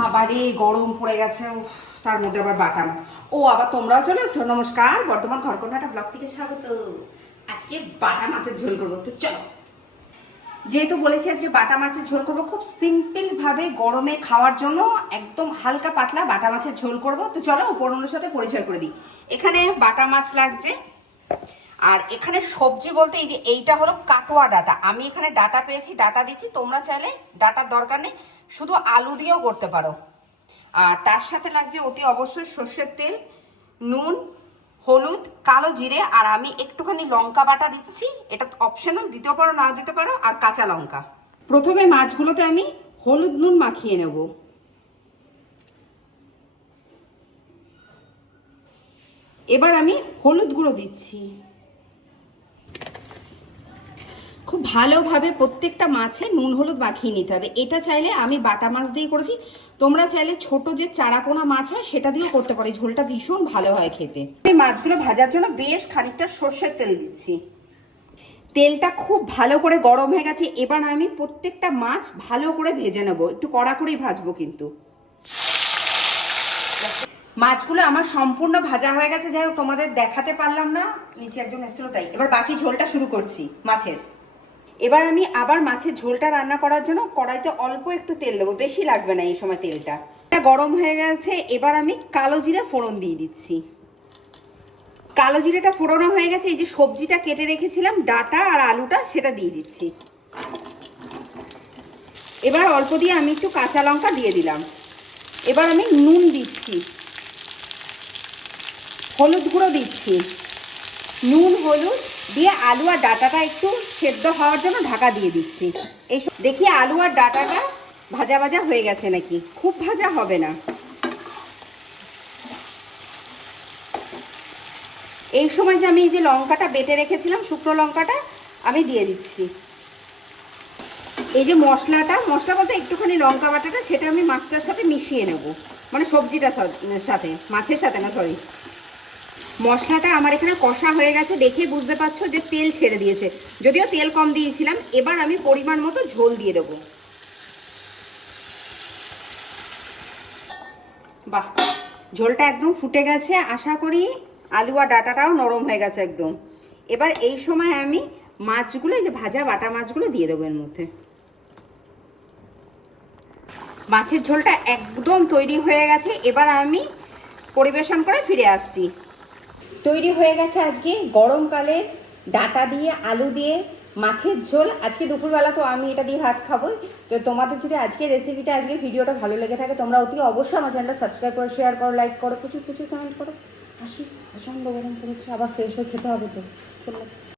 বাবারে গরম পড়ে গেছে, তার মধ্যে আবার বাটাম। ও আবার তোমরাও চলে এসছো। নমস্কার, বর্তমান ঘরকন্ডাটা ব্লগ থেকে স্বাগত। আজকে বাটা মাছের ঝোল করবো, তো চলো। যেহেতু বলেছি আজকে বাটা মাছের ঝোল করবো, খুব সিম্পল ভাবে গরমে খাওয়ার জন্য একদম হালকা পাতলা বাটা মাছের ঝোল করবো। তো চলো উপকরণের সাথে পরিচয় করে দিই। এখানে বাটা মাছ লাগছে, আর এখানে সবজি বলতে এই যে এইটা হলো কাটোয়া ডাটা। আমি এখানে ডাটা পেয়েছি, ডাটা দিচ্ছি। তোমরা চাইলে ডাটার দরকার নেই, শুধু আলু দিয়েও করতে পারো। আর তার সাথে লাগছে অতি অবশ্যই সর্ষের তেল, নুন, হলুদ, কালো জিরে, আর আমি একটুখানি লঙ্কা বাটা দিচ্ছি। এটা অপশনাল, দিতেও পারো নাও দিতে পারো। আর কাঁচা লঙ্কা। প্রথমে মাছগুলোতে আমি হলুদ নুন মাখিয়ে নেব। এবার আমি হলুদ গুঁড়ো দিচ্ছি। খুব ভালোভাবে প্রত্যেকটা মাছে নুন হলুদ মাখিয়ে নিতে হবে। এটা চাইলে আমি বাটা মাছ দিয়ে করেছি, তোমরা চাইলে ছোট যে চারাপোনা মাছ হয় সেটা দিয়েও করতে পারি। ঝোলটা ভীষণ ভালো হয় খেতে। আমি মাছগুলো ভাজার জন্য বেশ খানিকটা সর্ষের তেল দিচ্ছি। তেলটা খুব ভালো করে গরম হয়ে গেছে। এবার আমি প্রত্যেকটা মাছ ভালো করে ভেজে নেব, একটু কড়া করেই ভাজবো কিন্তু। মাছগুলো আমার সম্পূর্ণ ভাজা হয়ে গেছে, যাই হোক তোমাদের দেখাতে পারলাম না, নিচে একজন এসেছিল তাই। এবার বাকি ঝোলটা শুরু করছি মাছের। এবার আমি আবার মাছের ঝোলটা রান্না করার জন্য কড়াইতে অল্প একটু তেল দেবো, বেশি লাগবে না এই সময় তেলটা। এটা গরম হয়ে গেছে, এবার আমি কালো জিরে ফোড়ন দিয়ে দিচ্ছি। কালো জিরেটা ফোড়নো হয়ে গেছে, এই যে সবজিটা কেটে রেখেছিলাম ডাটা আর আলুটা, সেটা দিয়ে দিচ্ছি। এবার অল্প দিয়ে আমি একটু কাঁচা লঙ্কা দিয়ে দিলাম। এবার আমি নুন দিচ্ছি, হলুদ গুঁড়ো দিচ্ছি। নুন হলুদ দিয়ে আলু আর ডাটাটা একটু সেদ্ধ হওয়ার জন্য ঢাকা দিয়ে দিচ্ছি। এই দেখি আলু আর ডাটাটা ভাজা ভাজা হয়ে গেছে নাকি, খুব ভাজা হবে না। এই সময় যে আমি এই যে লঙ্কাটা বেটে রেখেছিলাম, শুকনো লঙ্কাটা আমি দিয়ে দিচ্ছি। এই যে মশলা বলতে একটুখানি লঙ্কা বাটাটা, সেটা আমি মাছটার সাথে মিশিয়ে নেব, মানে সবজিটার সাথে, মাছের সাথে না, সরি। মশলাটা আমার এখানে কষা হয়ে গেছে, দেখে বুঝতে পারছো যে তেল ছেড়ে দিয়েছে, যদিও তেল কম দিয়েছিলাম। এবার আমি পরিমাণ মতো ঝোল দিয়ে দেবো। বাহ, ঝোলটা একদম ফুটে গেছে। আশা করি আলু আর ডাটাটাও নরম হয়ে গেছে একদম। এবার এই সময় আমি মাছগুলো, এই যে ভাজা বাটা মাছগুলো দিয়ে দেবো এর মধ্যে। মাছের ঝোলটা একদম তৈরি হয়ে গেছে। এবার আমি পরিবেশন করে ফিরে আসছি। তৈরি হয়ে গেছে আজকে গরমকালে ডাটা দিয়ে আলু দিয়ে মাছের ঝোল। আজকে দুপুরবেলা তো আমি এটা দিয়ে ভাত খাবো। তো তোমাদের যদি আজকের রেসিপিটা, আজকের ভিডিওটা ভালো লেগে থাকে, তোমরা অতি অবশ্যই আমার চ্যানেলটা সাবস্ক্রাইব করো, শেয়ার করো, লাইক করো, প্রচুর প্রচুর কমেন্ট করো। হাসি প্রচণ্ড গরম পড়েছে, আবার ফ্রেশ হয়ে খেতে হবে তো।